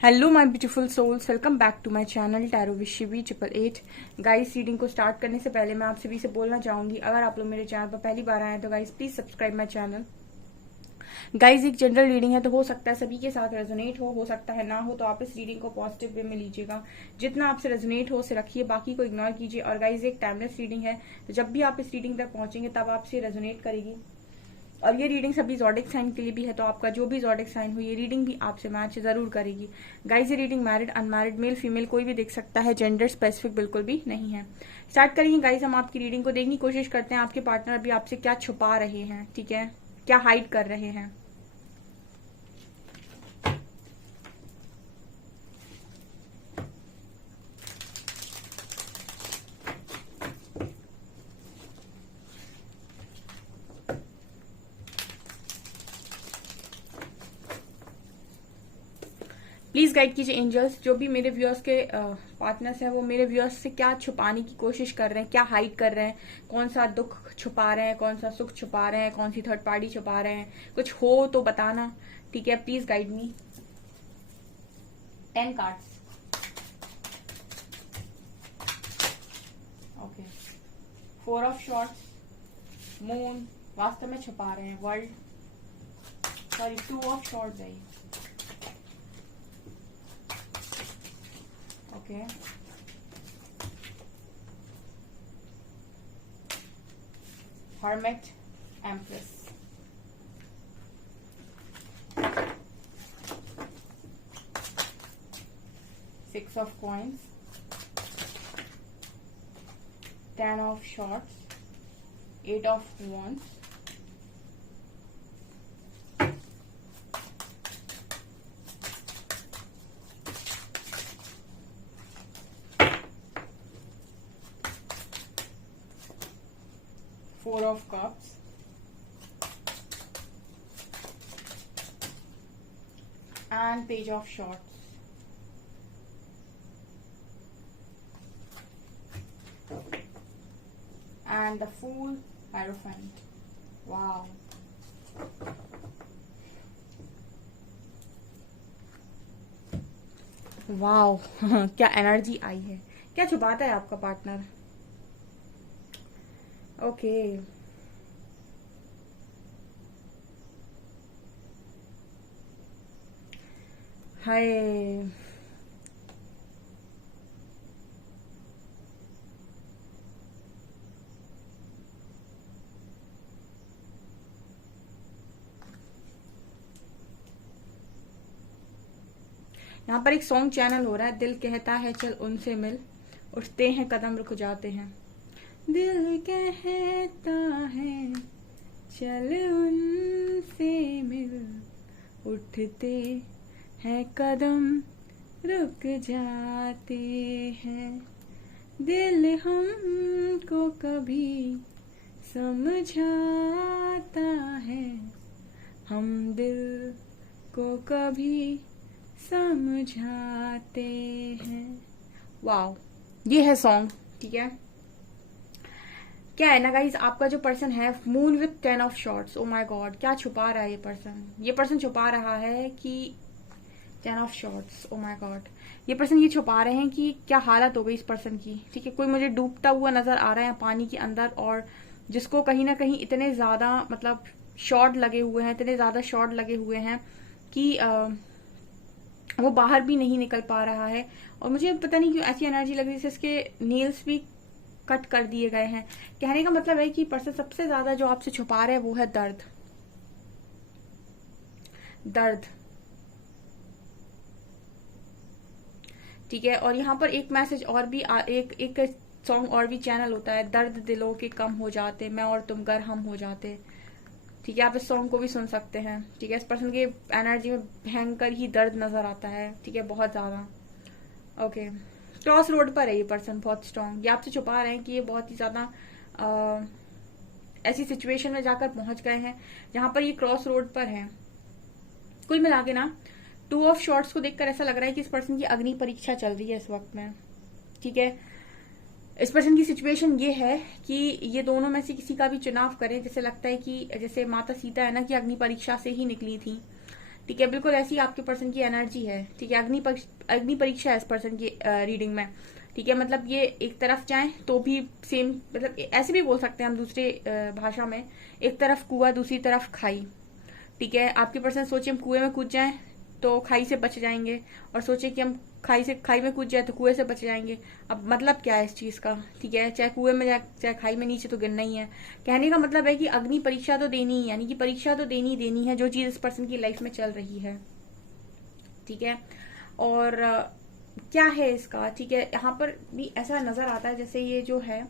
Hello my beautiful souls, welcome back to my channel tarot with Shivi 888। Guys, reading को start करने से पहले मैं आप सभी से बोलना चाहूंगी, अगर आप लोग मेरे चैनल पर पहली बार आए हैं तो guys please subscribe my channel. Guys, एक जनरल रीडिंग है तो हो सकता है सभी के साथ रेजोनेट हो सकता है ना हो, तो आप इस रीडिंग को पॉजिटिव वे में लीजिएगा। जितना आपसे रेजोनेट हो उसे रखिए, बाकी को इग्नोर कीजिए। और गाइस, एक टाइमलेस रीडिंग है, तो जब भी आप इस रीडिंग तक पहुंचेंगे तब आपसे रेजोनेट करेगी। और ये रीडिंग सभी ज़ोडिक साइन के लिए भी है, तो आपका जो भी ज़ोडिक साइन हो ये रीडिंग भी आपसे मैच जरूर करेगी। गाइस, ये reading married unmarried male female कोई भी देख सकता है, जेंडर स्पेसिफिक बिल्कुल भी नहीं है। स्टार्ट करेंगे गाइस, हम आपकी रीडिंग को देखने की कोशिश करते हैं आपके पार्टनर अभी आपसे क्या छुपा रहे हैं, ठीक है, क्या हाइड कर रहे हैं। प्लीज गाइड कीजिए एंजल्स, जो भी मेरे व्यूअर्स के पार्टनर्स हैं वो मेरे व्यूअर्स से क्या छुपाने की कोशिश कर रहे हैं, क्या हाइड कर रहे हैं, कौन सा दुख छुपा रहे हैं, कौन सा सुख छुपा रहे हैं, कौन सी थर्ड पार्टी छुपा रहे हैं। कुछ हो तो बताना, ठीक है, please guide me. 10 cards. Okay, 4 of shorts, moon वास्तव में छुपा रहे हैं, वर्ल्ड सॉरी 2 ऑफ शॉर्ट्स है। Okay. Hermit, Empress. Six of coins. 10 of swords. 8 of wands. Four of cups. And page of swords. And the Fool, Hierophant. Wow. Wow क्या energy आई है, क्या छुपाता है आपका पार्टनर। ओके, हाय, यहाँ पर एक सॉन्ग चैनल हो रहा है, दिल कहता है चल उनसे मिल, उठते हैं कदम रुक जाते हैं। दिल कहता है चल उनसे मिल, उठते हैं कदम रुक जाते हैं। दिल हमको कभी समझाता है, हम दिल को कभी समझाते हैं। वाओ, ये है सॉन्ग, ठीक है। क्या है ना गाइज, आपका जो पर्सन है moon with 10 of shorts, oh my God, क्या छुपा रहा है ये पर्सन छुपा रहा है कि 10 of shorts, oh my God, ये पर्सन ये छुपा रहे हैं कि क्या हालत हो गई इस पर्सन की, ठीक है। कोई मुझे डूबता हुआ नजर आ रहा है पानी के अंदर, और जिसको कहीं ना कहीं इतने ज्यादा मतलब शॉर्ट लगे हुए हैं, इतने ज्यादा शॉर्ट लगे हुए हैं कि वो बाहर भी नहीं निकल पा रहा है। और मुझे पता नहीं क्यों ऐसी एनर्जी लग रही है, इसके नेल्स भी कट कर दिए गए हैं। कहने का मतलब है कि पर्सन सबसे ज्यादा जो आपसे छुपा रहे हैं वो है दर्द, दर्द, ठीक है। और यहाँ पर एक मैसेज और भी एक सॉन्ग और भी चैनल होता है, दर्द दिलों के कम हो जाते, मैं और तुम गर हम हो जाते, ठीक है। आप इस सॉन्ग को भी सुन सकते हैं, ठीक है। इस पर्सन की एनर्जी में भयंकर ही दर्द नजर आता है, ठीक है, बहुत ज्यादा। ओके, क्रॉस रोड पर है ये पर्सन, बहुत स्ट्रांग। ये आपसे छुपा रहे हैं कि ये बहुत ही ज्यादा ऐसी सिचुएशन में जाकर पहुंच गए हैं जहां पर ये क्रॉस रोड पर है। कुल मिला के ना 2 ऑफ शॉर्ट्स को देखकर ऐसा लग रहा है कि इस पर्सन की अग्नि परीक्षा चल रही है इस वक्त में, ठीक है। इस पर्सन की सिचुएशन ये है कि ये दोनों में से किसी का भी चुनाव करें, जैसे लगता है कि जैसे माता सीता है ना कि अग्नि परीक्षा से ही निकली थी, ठीक है, बिल्कुल ऐसी आपके पर्सन की एनर्जी है। ठीक है, अग्नि परीक्षा है इस पर्सन की रीडिंग में। ठीक है, मतलब ये एक तरफ जाएं तो भी सेम, मतलब ऐसे भी बोल सकते हैं हम दूसरे भाषा में, एक तरफ कुआं दूसरी तरफ खाई। ठीक है, आपके पर्सन सोचे हम कुएं में कूद जाएं तो खाई से बच जाएंगे, और सोचे कि हम खाई में कूद जाए तो कुएं से बच जाएंगे। अब मतलब क्या है इस चीज का? ठीक है, चाहे कुएं में जाए चाहे खाई में, नीचे तो गिरना ही है। कहने का मतलब है कि अग्नि परीक्षा तो देनी ही, यानी कि परीक्षा तो देनी है जो चीज इस पर्सन की लाइफ में चल रही है। ठीक है, और क्या है इसका? ठीक है, यहाँ पर भी ऐसा नजर आता है जैसे ये जो है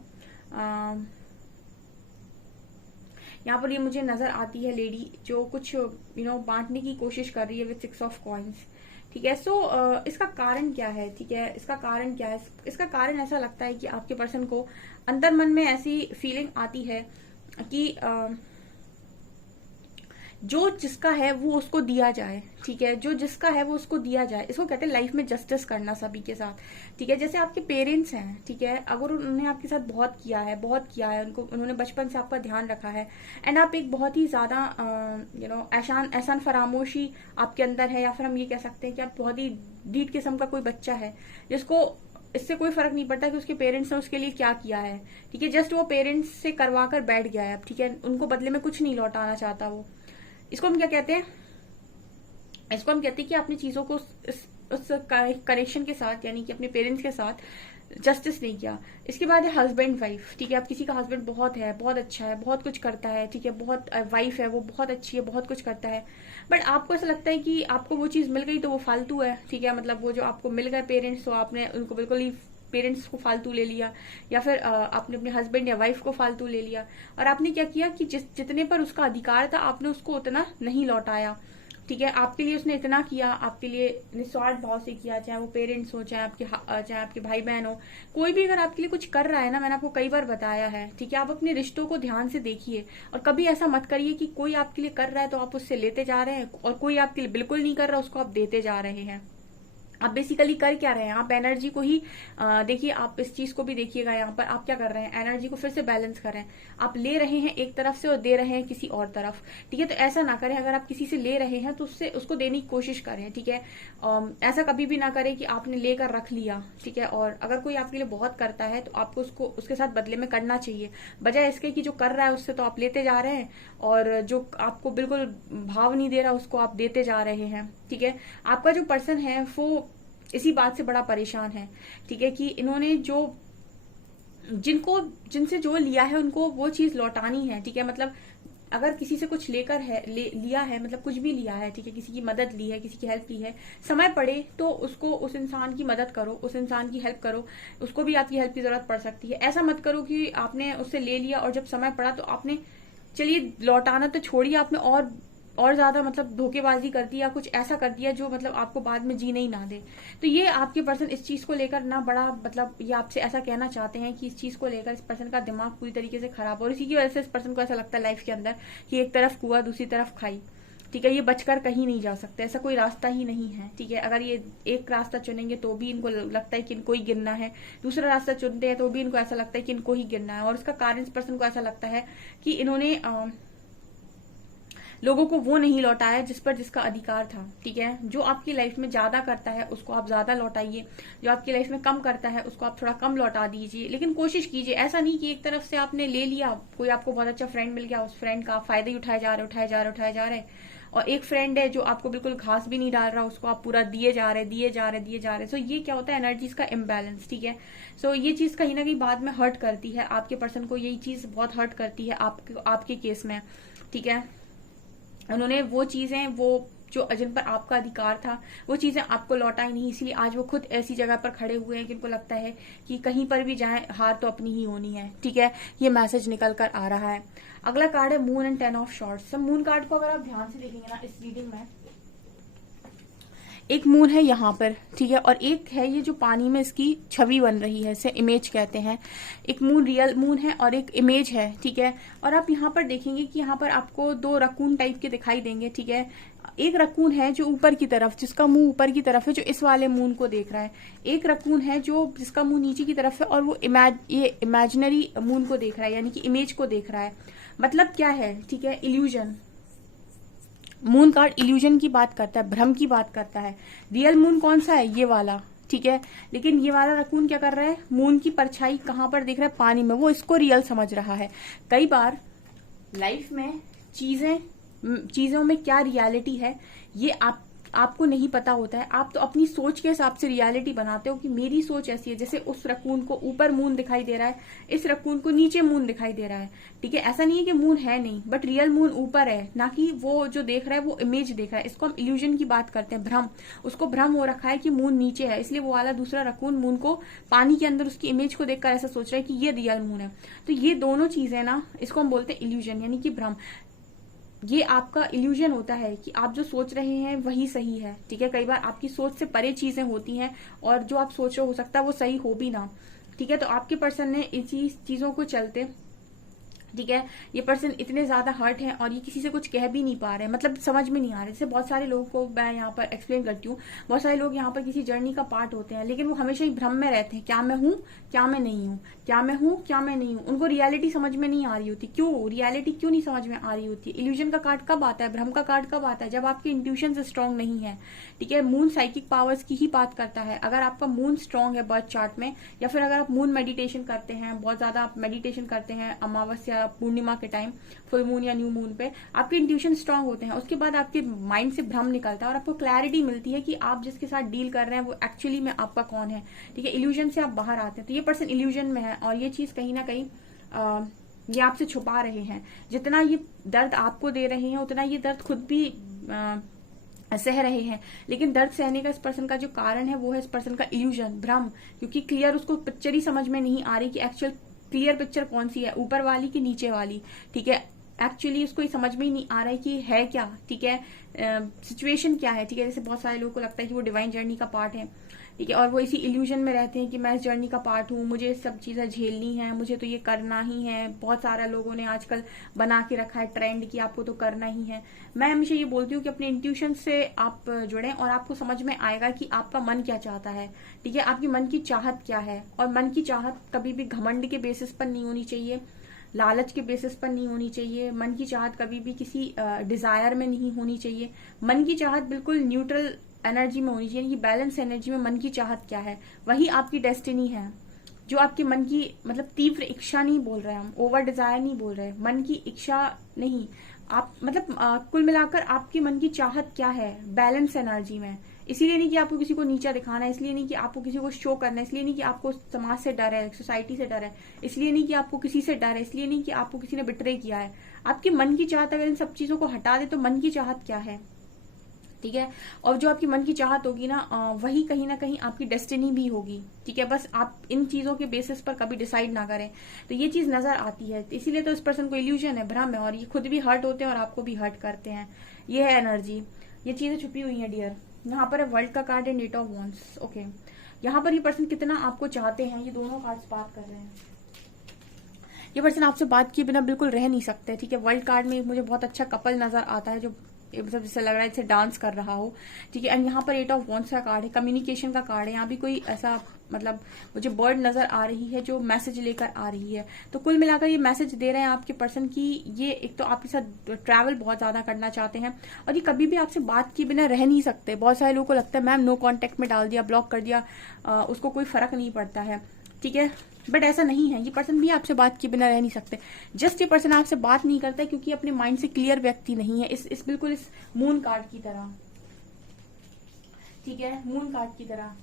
यहाँ पर ये मुझे नजर आती है लेडी जो कुछ बांटने की कोशिश कर रही है विद 6 ऑफ कॉइन्स। ठीक है, सो इसका कारण क्या है? ठीक है, इसका कारण क्या है? इसका कारण ऐसा लगता है कि आपके पर्सन को अंदर मन में ऐसी फीलिंग आती है कि जो जिसका है वो उसको दिया जाए। ठीक है, जो जिसका है वो उसको दिया जाए। इसको कहते हैं लाइफ में जस्टिस करना सभी के साथ। ठीक है, जैसे आपके पेरेंट्स हैं, ठीक है, अगर उन्होंने आपके साथ बहुत किया है उन्होंने बचपन से आपका ध्यान रखा है, एंड आप एक बहुत ही ज्यादा एहसान फरामोशी आपके अंदर है, या फिर हम ये कह सकते हैं कि आप बहुत ही ढीठ किस्म का कोई बच्चा है जिसको इससे कोई फर्क नहीं पड़ता कि उसके पेरेंट्स ने उसके लिए क्या किया है। ठीक है, जस्ट वो पेरेंट्स से करवा कर बैठ गया है। ठीक है, उनको बदले में कुछ नहीं लौटाना चाहता वो। इसको हम क्या कहते हैं? इसको हम कहते हैं कि आपने चीजों को उस कनेक्शन के साथ, यानी कि अपने पेरेंट्स के साथ जस्टिस नहीं किया। इसके बाद है हस्बैंड वाइफ। ठीक है, अब किसी का हस्बैंड बहुत अच्छा है, बहुत कुछ करता है। ठीक है, बहुत वाइफ है वो बहुत अच्छी है, बहुत कुछ करता है, बट आपको ऐसा लगता है कि आपको वो चीज मिल गई तो वो फालतू है। ठीक है, मतलब वो जो आपको मिल गए पेरेंट्स, तो आपने उनको बिल्कुल ही पेरेंट्स को फालतू ले लिया, या फिर आपने अपने हस्बैंड या वाइफ को फालतू ले लिया, और आपने क्या किया कि जितने पर उसका अधिकार था आपने उसको उतना नहीं लौटाया। ठीक है, आपके लिए उसने इतना किया, आपके लिए निस्वार्थ भाव से किया, चाहे वो पेरेंट्स हो, चाहे आपके भाई बहन हो, कोई भी अगर आपके लिए कुछ कर रहा है ना, मैंने आपको कई बार बताया है। ठीक है, आप अपने रिश्तों को ध्यान से देखिए, और कभी ऐसा मत करिए कि कोई आपके लिए कर रहा है तो आप उससे लेते जा रहे हैं, और कोई आपके लिए बिल्कुल नहीं कर रहा उसको आप देते जा रहे हैं। आप बेसिकली कर क्या रहे हैं? आप एनर्जी को ही देखिए, आप इस चीज को भी देखिएगा। यहाँ पर आप क्या कर रहे हैं? एनर्जी को फिर से बैलेंस कर रहे हैं। आप ले रहे हैं एक तरफ से और दे रहे हैं किसी और तरफ। ठीक है, तो ऐसा ना करें। अगर आप किसी से ले रहे हैं तो उसको देने की कोशिश करें। ठीक है, ऐसा कभी भी ना करें कि आपने लेकर रख लिया। ठीक है, और अगर कोई आपके लिए बहुत करता है तो आपको उसको उसके साथ बदले में करना चाहिए, बजाय इसके कि जो कर रहा है उससे तो आप लेते जा रहे हैं, और जो आपको बिल्कुल भाव नहीं दे रहा उसको आप देते जा रहे हैं। ठीक है, आपका जो पर्सन है वो इसी बात से बड़ा परेशान है। ठीक है, कि इन्होंने जिनसे जो लिया है उनको वो चीज लौटानी है। ठीक है, मतलब अगर किसी से कुछ लिया है, मतलब कुछ भी लिया है, ठीक है, किसी की मदद ली है, किसी की हेल्प ली है, समय पड़े तो उसको उस इंसान की मदद करो, उस इंसान की हेल्प करो। उसको भी आपकी हेल्प की जरूरत पड़ सकती है। ऐसा मत करो कि आपने उससे ले लिया और जब समय पड़ा तो आपने, चलिए लौटाना तो छोड़िए, आपने और ज्यादा मतलब धोखेबाजी कर दी या कुछ ऐसा कर दिया जो मतलब आपको बाद में जीने ही ना दे। तो ये आपके पर्सन इस चीज को लेकर ना बड़ा, मतलब ये आपसे ऐसा कहना चाहते हैं कि इस चीज को लेकर इस पर्सन का दिमाग पूरी तरीके से खराब हो, और इसी की वजह से इस पर्सन को ऐसा लगता है लाइफ के अंदर कि एक तरफ कुआं दूसरी तरफ खाई। ठीक है, ये बचकर कहीं नहीं जा सकते, ऐसा कोई रास्ता ही नहीं है। ठीक है, अगर ये एक रास्ता चुनेंगे तो भी इनको लगता है कि इनको ही गिरना है, दूसरा रास्ता चुनते हैं तो भी इनको ऐसा लगता है कि इनको ही गिरना है। और उसका कारण इस पर्सन को ऐसा लगता है कि इन्होंने लोगों को वो नहीं लौटाया जिस पर जिसका अधिकार था। ठीक है, जो आपकी लाइफ में ज्यादा करता है उसको आप ज्यादा लौटाइए, जो आपकी लाइफ में कम करता है उसको आप थोड़ा कम लौटा दीजिए, लेकिन कोशिश कीजिए। ऐसा नहीं कि एक तरफ से आपने ले लिया, कोई आपको बहुत अच्छा फ्रेंड मिल गया, उस फ्रेंड का आप फायदा ही उठाए जा रहे, और एक फ्रेंड है जो आपको बिल्कुल घास भी नहीं डाल रहा, उसको आप पूरा दिए जा रहे। सो ये क्या होता है? एनर्जीज का इम्बैलेंस। ठीक है, सो ये चीज कहीं ना कहीं बाद में हर्ट करती है आपके पर्सन को, यही चीज बहुत हर्ट करती है आपके केस में। ठीक है, उन्होंने वो चीजें, वो जो जिन पर आपका अधिकार था, वो चीजें आपको लौटाई नहीं, इसलिए आज वो खुद ऐसी जगह पर खड़े हुए हैं कि उनको लगता है कि कहीं पर भी जाएं हार तो अपनी ही होनी है। ठीक है, ये मैसेज निकल कर आ रहा है। अगला कार्ड है moon and 10 of shorts. Moon card को अगर आप ध्यान से देखेंगे ना इस रीडिंग में, एक मून है यहाँ पर। ठीक है, और एक है ये जो पानी में इसकी छवि बन रही है, इसे इमेज कहते हैं। एक मून रियल मून है और एक इमेज है। ठीक है, और आप यहाँ पर देखेंगे कि यहाँ पर आपको 2 रकून टाइप के दिखाई देंगे। ठीक है, एक रकून है जो ऊपर की तरफ, जिसका मुंह ऊपर की तरफ है, जो इस वाले मून को देख रहा है। एक रकून है जो जिसका मुंह नीचे की तरफ है और वो ये इमेजिनरी मून को देख रहा है, यानी कि इमेज को देख रहा है। मतलब क्या है? ठीक है, इल्यूजन। मून कार्ड इल्यूजन की बात करता है, भ्रम की बात करता है। रियल मून कौन सा है? ये वाला, ठीक है। लेकिन ये वाला रकून क्या कर रहा है? मून की परछाई कहाँ पर दिख रहा है? पानी में। वो इसको रियल समझ रहा है। कई बार लाइफ में चीजों में क्या रियलिटी है ये आपको नहीं पता होता है। आप तो अपनी सोच के हिसाब से रियलिटी बनाते हो कि मेरी सोच ऐसी है। जैसे उस रकून को ऊपर मून दिखाई दे रहा है, इस रकून को नीचे मून दिखाई दे रहा है, ठीक है। ऐसा नहीं है कि मून है नहीं, बट रियल मून ऊपर है, ना कि वो जो देख रहा है वो इमेज देख रहा है। इसको हम इल्यूजन की बात करते हैं, भ्रम। उसको भ्रम हो रखा है कि मून नीचे है, इसलिए वो वाला दूसरा रकून मून को पानी के अंदर उसकी इमेज को देखकर ऐसा सोच रहा है कि ये रियल मून है। तो ये दोनों चीजें ना, इसको हम बोलते हैं इल्यूजन, यानी कि भ्रम। ये आपका इल्यूजन होता है कि आप जो सोच रहे हैं वही सही है, ठीक है। कई बार आपकी सोच से परे चीजें होती हैं और जो आप सोच रहे हो सकता है वो सही हो भी ना, ठीक है। तो आपके पर्सन ने इसी चीजों को चलते, ठीक है, ये पर्सन इतने ज्यादा हर्ट हैं और ये किसी से कुछ कह भी नहीं पा रहे, मतलब समझ में नहीं आ रहे। जैसे बहुत सारे लोगों को मैं यहाँ पर एक्सप्लेन करती हूँ, बहुत सारे लोग यहाँ पर किसी जर्नी का पार्ट होते हैं, लेकिन वो हमेशा ही भ्रम में रहते हैं, क्या मैं हूँ, क्या मैं नहीं हूँ, क्या मैं हूँ, क्या मैं नहीं हूँ। उनको रियलिटी समझ में नहीं आ रही होती। क्यों रियलिटी क्यों नहीं समझ में आ रही होती? इल्यूजन का कार्ड कब आता है, भ्रम का कार्ड कब आता है? जब आपकी इंट्यूशन स्ट्रांग नहीं है, ठीक है। मून साइकिक पावर्स की ही बात करता है। अगर आपका मून स्ट्रांग है बर्थ चार्ट में, या फिर अगर आप मून मेडिटेशन करते हैं, बहुत ज्यादा आप मेडिटेशन करते हैं अमावस्या पूर्णिमा के टाइम, फुल मून या न्यू मून पे, आपके इंट्यूशन स्ट्रांग होते हैं, उसके बाद आपके माइंड से भ्रम निकलता है और आपको क्लैरिटी मिलती है कि आप जिसके साथ डील कर रहे हैं वो एक्चुअली में आपका कौन है, ठीक है। इल्यूजन से आप बाहर आते हैं। तो ये पर्सन इल्यूजन में है और ये चीज कहीं ना कहीं ये आपसे छुपा रहे हैं। जितना ये दर्द आपको दे रहे हैं उतना ये दर्द खुद भी सह रहे हैं। लेकिन दर्द सहने का इस पर्सन का जो कारण है वो है इस पर्सन का इल्यूजन, भ्रम। क्योंकि क्लियर उसको पिक्चर ही समझ में नहीं आ रही कि एक्चुअल क्लियर पिक्चर कौन सी है, ऊपर वाली कि नीचे वाली, ठीक है। एक्चुअली उसको समझ में ही नहीं आ रहा है कि है क्या, ठीक है, सिचुएशन क्या है, ठीक है। जैसे बहुत सारे लोगों को लगता है कि वो डिवाइन जर्नी का पार्ट है, ठीक है, और वो इसी इल्यूजन में रहते हैं कि मैं इस जर्नी का पार्ट हूँ, मुझे सब चीजें झेलनी है, मुझे तो ये करना ही है। बहुत सारा लोगों ने आजकल बना के रखा है ट्रेंड कि आपको तो करना ही है। मैं हमेशा ये बोलती हूँ कि अपने इंट्यूशन से आप जुड़ें और आपको समझ में आएगा कि आपका मन क्या चाहता है, ठीक है। आपकी मन की चाहत क्या है। और मन की चाहत कभी भी घमंड के बेसिस पर नहीं होनी चाहिए, लालच के बेसिस पर नहीं होनी चाहिए। मन की चाहत कभी भी किसी डिजायर में नहीं होनी चाहिए। मन की चाहत बिल्कुल न्यूट्रल एनर्जी में होनी चाहिए, कि बैलेंस एनर्जी में मन की चाहत क्या है वही आपकी डेस्टिनी है। जो आपके मन की, मतलब तीव्र इच्छा नहीं बोल रहे हम, ओवर डिजायर नहीं बोल रहे, मन की इच्छा नहीं, आप मतलब कुल मिलाकर आपके मन की चाहत क्या है बैलेंस एनर्जी में। इसीलिए नहीं कि आपको किसी को नीचा दिखाना है, इसलिए नहीं कि आपको किसी को शो करना है, इसलिए नहीं कि आपको समाज से डर है, सोसाइटी से डर है, इसलिए नहीं कि आपको किसी से डर है, इसलिए नहीं कि आपको किसी ने बिट्रे किया है। आपके मन की चाहत अगर इन सब चीजों को हटा दे तो मन की चाहत क्या है, ठीक है। और जो आपकी मन की चाहत होगी ना, वही कहीं ना कहीं आपकी डेस्टिनी भी होगी, ठीक है। बस आप इन चीजों के बेसिस पर कभी डिसाइड ना करें। तो ये चीज नजर आती है, इसीलिए तो इस पर्सन को इल्यूजन है, भ्रम है, और ये खुद भी हर्ट होते हैं और आपको भी हर्ट करते हैं। ये है एनर्जी, ये चीजें छुपी हुई है डियर। यहाँ पर है वर्ल्ड का card and eight of wands, okay. यहाँ पर ये पर्सन कितना आपको चाहते हैं, ये दोनों कार्ड्स बात कर रहे हैं। ये पर्सन आपसे बात किए बिना बिल्कुल रह नहीं सकते, ठीक है। वर्ल्ड कार्ड में मुझे बहुत अच्छा कपल नजर आता है, जो मतलब जैसे लग रहा है जैसे डांस कर रहा हो, ठीक है। एंड यहाँ पर एट ऑफ वॉन्ड्स का कार्ड है, कम्युनिकेशन का कार्ड है। यहाँ भी कोई ऐसा मतलब मुझे बर्ड नजर आ रही है जो मैसेज लेकर आ रही है। तो कुल मिलाकर ये मैसेज दे रहे हैं आपके पर्सन की, ये एक तो आपके साथ ट्रैवल बहुत ज्यादा करना चाहते हैं और ये कभी भी आपसे बात किए बिना रह नहीं सकते। बहुत सारे लोगों को लगता है मैम नो कॉन्टेक्ट में डाल दिया, ब्लॉक कर दिया, उसको कोई फर्क नहीं पड़ता है, ठीक है। बट ऐसा नहीं है, ये पर्सन भी आपसे बात किए बिना रह नहीं सकते। जस्ट ये पर्सन आपसे बात नहीं करता है क्योंकि अपने माइंड से क्लियर व्यक्ति नहीं है, इस बिल्कुल इस मून कार्ड की तरह, ठीक है, मून कार्ड की तरह।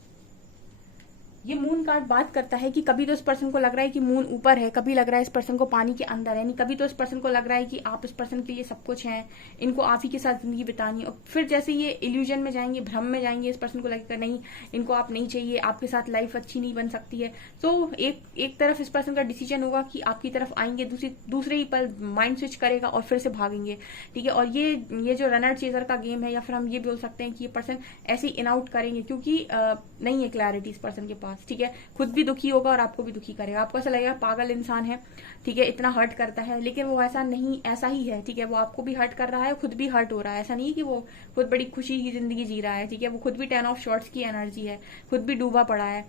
ये मून कार्ड बात करता है कि कभी तो इस पर्सन को लग रहा है कि मून ऊपर है, कभी लग रहा है इस पर्सन को पानी के अंदर है, यानी कभी तो इस पर्सन को लग रहा है कि आप इस पर्सन के लिए सब कुछ हैं, इनको आप ही के साथ जिंदगी बितानी। और फिर जैसे ये इल्यूजन में जाएंगे, भ्रम में जाएंगे, इस पर्सन को लगेगा नहीं इनको आप नहीं चाहिए, आपके साथ लाइफ अच्छी नहीं बन सकती है। तो एक तरफ इस पर्सन का डिसीजन होगा कि आपकी तरफ आएंगे, दूसरे ही पल माइंड स्विच करेगा और फिर से भागेंगे, ठीक है। और ये जो रनर चेजर का गेम है, या फिर हम ये बोल सकते हैं कि ये पर्सन ऐसे ही इन आउट करेंगे क्योंकि नहीं है क्लैरिटी इस पर्सन के पास, ठीक है। खुद भी दुखी होगा और आपको भी दुखी करेगा, आपको ऐसा लगेगा पागल इंसान है, ठीक है, इतना हर्ट करता है, लेकिन वो ऐसा नहीं, ऐसा ही है, ठीक है। वो आपको भी हर्ट कर रहा है, खुद भी हर्ट हो रहा है। ऐसा नहीं है कि वो खुद बड़ी खुशी की जिंदगी जी रहा है, ठीक है। वो खुद भी 10 ऑफ शॉर्ट्स की एनर्जी है, खुद भी डूबा पड़ा है।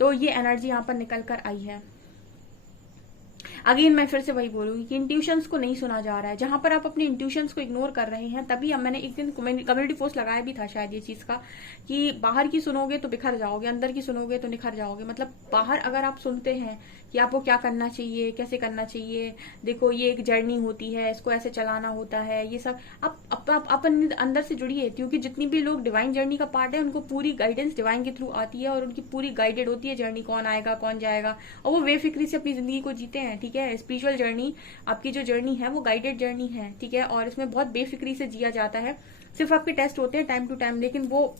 तो ये एनर्जी यहाँ पर निकल कर आई है। अगेन मैं फिर से वही बोलूंगी कि इंट्यूशंस को नहीं सुना जा रहा है। जहां पर आप अपने इंट्यूशंस को इग्नोर कर रहे हैं, तभी अब मैंने एक दिन कम्युनिटी पोस्ट लगाया भी था शायद ये चीज का, कि बाहर की सुनोगे तो बिखर जाओगे, अंदर की सुनोगे तो निखर जाओगे। मतलब बाहर अगर आप सुनते हैं कि आपको क्या करना चाहिए, कैसे करना चाहिए, देखो ये एक जर्नी होती है, इसको ऐसे चलाना होता है, ये सब आप अंदर से जुड़िए, क्योंकि जितनी भी लोग डिवाइन जर्नी का पार्ट है उनको पूरी गाइडेंस डिवाइन के थ्रू आती है, और उनकी पूरी गाइडेड होती है जर्नी, कौन आएगा कौन जाएगा, और वो बेफिक्री से अपनी जिंदगी को जीते हैं। ठीक है, स्पिरिचुअल जर्नी, आपकी जो जर्नी है वो गाइडेड जर्नी है। ठीक है, और इसमें बहुत बेफिक्री से जिया जाता है। सिर्फ आपके टेस्ट होते हैं टाइम टू टाइम, लेकिन वो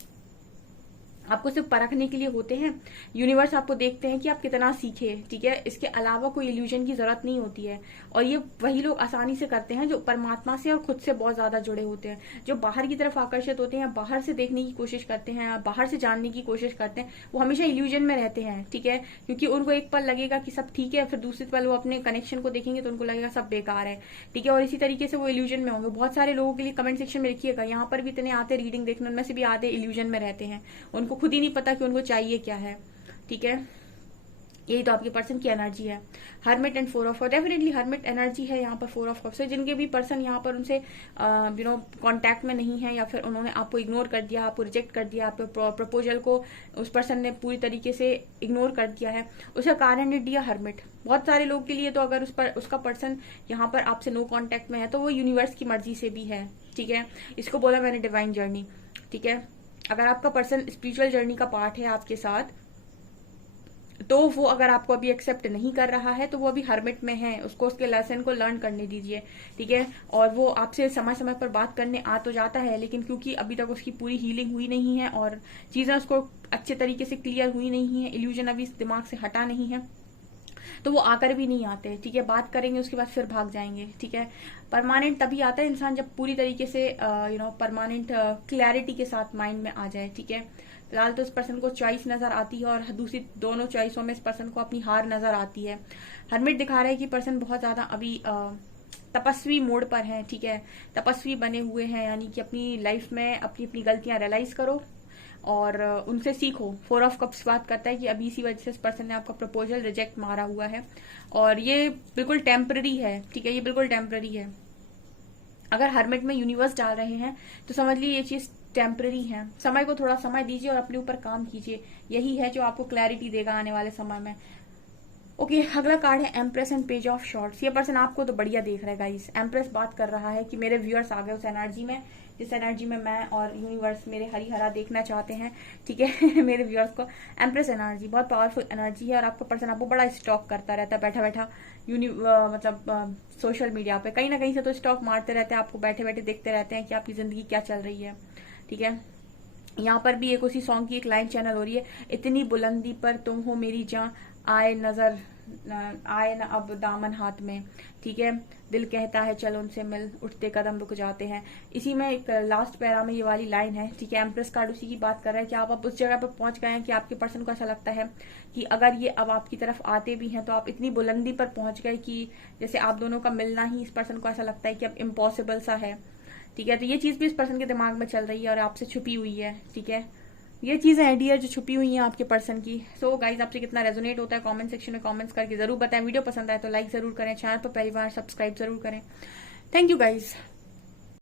आपको सिर्फ परखने के लिए होते हैं। यूनिवर्स आपको देखते हैं कि आप कितना सीखे। ठीक है, इसके अलावा कोई इल्यूजन की जरूरत नहीं होती है, और ये वही लोग आसानी से करते हैं जो परमात्मा से और खुद से बहुत ज्यादा जुड़े होते हैं। जो बाहर की तरफ आकर्षित होते हैं, बाहर से देखने की कोशिश करते हैं, बाहर से जानने की कोशिश करते हैं, वो हमेशा इल्यूजन में रहते हैं। ठीक है, क्योंकि उनको एक पल लगेगा कि सब ठीक है, फिर दूसरे पल वो अपने कनेक्शन को देखेंगे तो उनको लगेगा सब बेकार है। ठीक है, और इसी तरीके से वो इल्यूजन में होंगे। बहुत सारे लोगों के लिए कमेंट सेक्शन में लिखिएगा, यहाँ पर भी इतने आते रीडिंग देखने, उनमें से भी आधे इल्यूजन में रहते हैं, उनको खुद ही नहीं पता कि उनको चाहिए क्या है। ठीक है, यही तो आपके पर्सन की एनर्जी है। Hermit and 4 of cups, definitely hermit energy है यहाँ पर। 4 ऑफ कप्स है, जिनके भी पर्सन यहाँ पर उनसे कांटेक्ट में नहीं है, या फिर उन्होंने आपको इग्नोर कर दिया, आपको रिजेक्ट कर दिया, आपके प्रपोजल को उस पर्सन ने पूरी तरीके से इग्नोर कर दिया है, उसका कारण है दिया हर्मिट। बहुत सारे लोग के लिए तो अगर उसका पर्सन यहाँ पर आपसे नो कांटेक्ट में है तो वो यूनिवर्स की मर्जी से भी है। ठीक है, इसको बोला मैंने डिवाइन जर्नी। ठीक है, अगर आपका पर्सन स्पिरिचुअल जर्नी का पार्ट है आपके साथ, तो वो अगर आपको अभी एक्सेप्ट नहीं कर रहा है तो वो अभी हर्मिट में है, उसको उसके लेसन को लर्न करने दीजिए। ठीक है, और वो आपसे समय समय पर बात करने आ तो जाता है, लेकिन क्योंकि अभी तक उसकी पूरी हीलिंग हुई नहीं है और चीजें उसको अच्छे तरीके से क्लियर हुई नहीं है, इल्यूजन अभी इस दिमाग से हटा नहीं है, तो वो आकर भी नहीं आते। ठीक है, बात करेंगे उसके बाद फिर भाग जाएंगे। ठीक है, परमानेंट तभी आता है इंसान जब पूरी तरीके से परमानेंट क्लैरिटी के साथ माइंड में आ जाए। ठीक है, फिलहाल तो इस पर्सन को चॉइस नजर आती है, और दूसरी दोनों चॉइसों में इस पर्सन को अपनी हार नजर आती है। हर्मिट दिखा रहा है कि पर्सन बहुत ज्यादा अभी तपस्वी मोड पर है। ठीक है, तपस्वी बने हुए हैं, यानी कि अपनी लाइफ में अपनी अपनी गलतियां रियलाइज करो और उनसे सीखो। 4 ऑफ कप्स बात करता है कि अभी इसी वजह से इस पर्सन ने आपका प्रपोजल रिजेक्ट मारा हुआ है, और ये बिल्कुल टेम्पररी है। ठीक है, ये बिल्कुल टेम्पररी है। अगर हर्मिट में यूनिवर्स डाल रहे हैं तो समझ लीजिए ये चीज टेम्पररी है। समय को थोड़ा समय दीजिए और अपने ऊपर काम कीजिए, यही है जो आपको क्लैरिटी देगा आने वाले समय में। ओके, अगला कार्ड है empress and page of shorts. ये पर्सन आपको तो बढ़िया देख रहा है गाइस। एम्प्रेस बात कर रहा है कि मेरे व्यूअर्स आ गए उस एनर्जी में, जिस एनर्जी में मैं और यूनिवर्स मेरे हरी हरा देखना चाहते हैं। ठीक है मेरे व्यूअर्स को एम्प्रेस एनर्जी बहुत पावरफुल एनर्जी है, और आपका पर्सन आपको बड़ा स्टॉक करता रहता है बैठा बैठा, मतलब सोशल मीडिया पे कहीं ना कहीं से तो स्टॉक मारते रहते हैं, आपको बैठे बैठे देखते रहते हैं कि आपकी जिंदगी क्या चल रही है। ठीक है, यहाँ पर भी एक उसी सॉन्ग की एक लाइन चैनल हो रही है, इतनी बुलंदी पर तुम हो मेरी जान, आए नजर आए न अब दामन हाथ में। ठीक है, दिल कहता है चलो उनसे मिल, उठते कदम रुक जाते हैं। इसी में एक लास्ट पैरा में ये वाली लाइन है। ठीक है, एम्प्रेस कार्ड उसी की बात कर रहा है कि आप उस जगह पर पहुंच गए हैं कि आपके पर्सन को ऐसा लगता है कि अगर ये अब आपकी तरफ आते भी हैं तो आप इतनी बुलंदी पर पहुंच गए कि जैसे आप दोनों का मिलना ही इस पर्सन को ऐसा लगता है कि अब इम्पॉसिबल सा है। ठीक है, तो ये चीज भी इस पर्सन के दिमाग में चल रही है और आपसे छुपी हुई है। ठीक है, ये चीजें हैं डियर जो छुपी हुई हैं आपके पर्सन की। सो गाइज, आपसे कितना रेजोनेट होता है कमेंट सेक्शन में कमेंट्स करके जरूर बताएं। वीडियो पसंद आए तो लाइक जरूर करें, चैनल पर पहली बार सब्सक्राइब जरूर करें। Thank you guys.